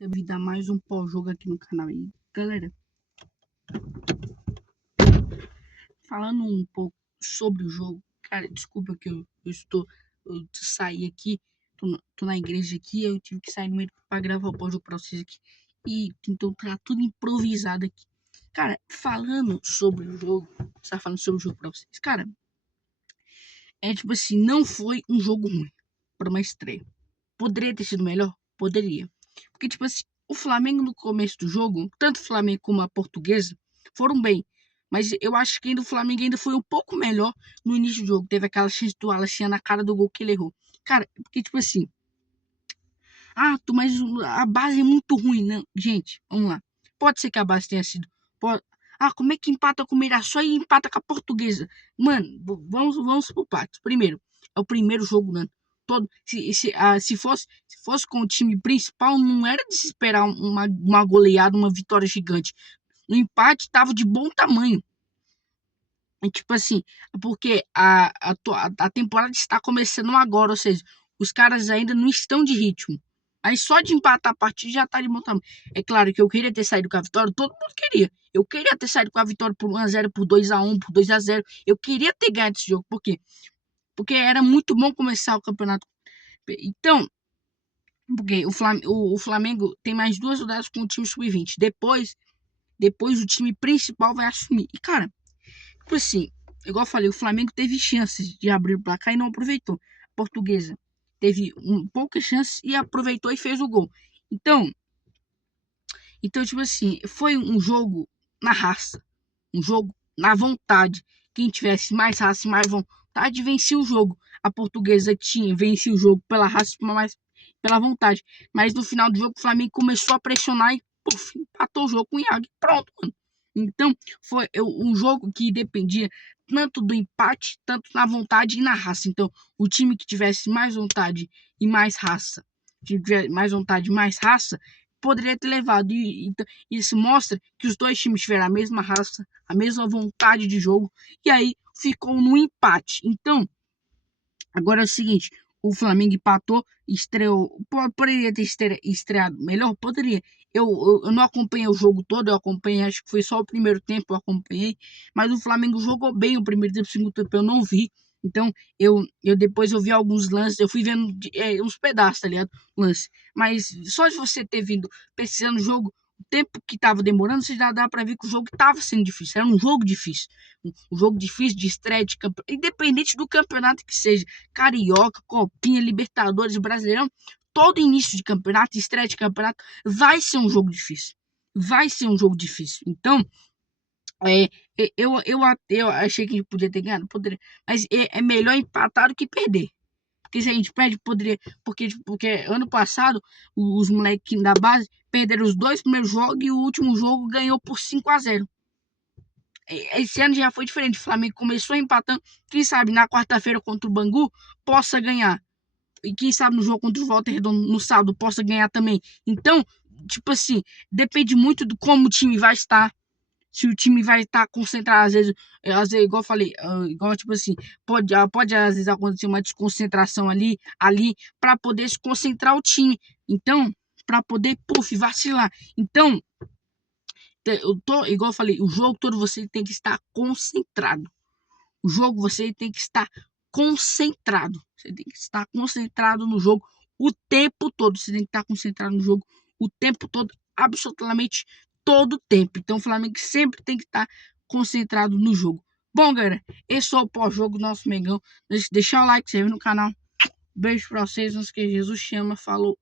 Você dar mais um pós-jogo aqui no canal aí, galera. Falando um pouco sobre o jogo, cara, desculpa que eu saí aqui, tô na igreja aqui, eu tive que sair no meio pra gravar o pós-jogo pra vocês aqui. E então tá tudo improvisado aqui. Cara, falando sobre o jogo, falando sobre o jogo pra vocês, cara, tipo assim, não foi um jogo ruim pra uma estreia. Poderia ter sido melhor? Poderia. Porque, tipo assim, o Flamengo no começo do jogo, tanto o Flamengo como a Portuguesa, foram bem. Mas eu acho que ainda o Flamengo ainda foi um pouco melhor no início do jogo. Teve aquela chance do Alan na cara do gol que ele errou. Cara, porque, tipo assim, mas a base é muito ruim, né? Gente, vamos lá. Pode ser que a base tenha sido... como é que empata com o Mirassol e empata com a Portuguesa? Mano, vamos por partes. Primeiro, é o primeiro jogo, né? Se fosse com o time principal, não era de se esperar uma goleada, uma vitória gigante. O empate estava de bom tamanho. E, tipo assim, porque a temporada está começando agora, ou seja, os caras ainda não estão de ritmo. Aí só de empatar a partida já tá de bom tamanho. É claro que eu queria ter saído com a vitória, todo mundo queria. Eu queria ter saído com a vitória por 1-0, por 2-1, por 2-0. Eu queria ter ganhado esse jogo. Por quê? Porque era muito bom começar o campeonato. Então, porque o Flamengo tem mais 2 rodadas com o time sub-20. Depois o time principal vai assumir. E, cara, tipo assim, igual eu falei, o Flamengo teve chances de abrir o placar e não aproveitou. A Portuguesa teve poucas chances e aproveitou e fez o gol. Então, tipo assim, foi um jogo na raça. Um jogo na vontade. Quem tivesse mais raça e mais vontade vencia o jogo. A Portuguesa vencia o jogo pela raça, mas pela vontade. Mas no final do jogo o Flamengo começou a pressionar e empatou o jogo com o Iago. Pronto, mano. Então foi um jogo que dependia tanto do empate, tanto na vontade e na raça. Então o time que tivesse mais vontade e mais raça, poderia ter levado. E isso mostra que os dois times tiveram a mesma raça, a mesma vontade de jogo, e aí ficou no empate. Então, agora é o seguinte, o Flamengo empatou, estreou, poderia ter estreado melhor? Poderia. Eu não acompanhei o jogo todo, eu acompanhei, acho que foi só o primeiro tempo, eu acompanhei, mas o Flamengo jogou bem o primeiro tempo, o segundo tempo eu não vi. Então, depois eu vi alguns lances, eu fui vendo uns pedaços, tá ligado? Lance. Mas só de você ter vindo pesquisando o jogo, o tempo que tava demorando, você já dá pra ver que o jogo tava sendo difícil. Era um jogo difícil. Um jogo difícil de estreia de campeonato, independente do campeonato que seja. Carioca, Copinha, Libertadores, Brasileirão. Todo início de campeonato, estreia de campeonato, vai ser um jogo difícil. Vai ser um jogo difícil. Então, eu achei que a gente podia ter ganhado, poderia, mas é melhor empatar do que perder. Porque se a gente perde, poderia. Porque ano passado, os moleques da base perderam os 2 primeiros jogos e o último jogo ganhou por 5-0. Esse ano já foi diferente. O Flamengo começou empatando. Quem sabe na quarta-feira contra o Bangu possa ganhar. E quem sabe no jogo contra o Volta Redonda no sábado possa ganhar também. Então, tipo assim, depende muito de como o time vai estar. Se o time vai estar concentrado, às vezes, igual eu falei, igual tipo assim, pode às vezes acontecer uma desconcentração ali, para poder se concentrar o time. Então, para poder, vacilar. Então, igual eu falei, o jogo todo você tem que estar concentrado. O jogo você tem que estar concentrado. Você tem que estar concentrado no jogo o tempo todo. Você tem que estar concentrado no jogo o tempo todo, absolutamente todo o tempo. Então o Flamengo sempre tem que estar concentrado no jogo. Bom, galera, esse é o pós-jogo do nosso Mengão. Deixa o like, se inscreve no canal. Beijo pra vocês, não esqueça, Jesus chama, falou.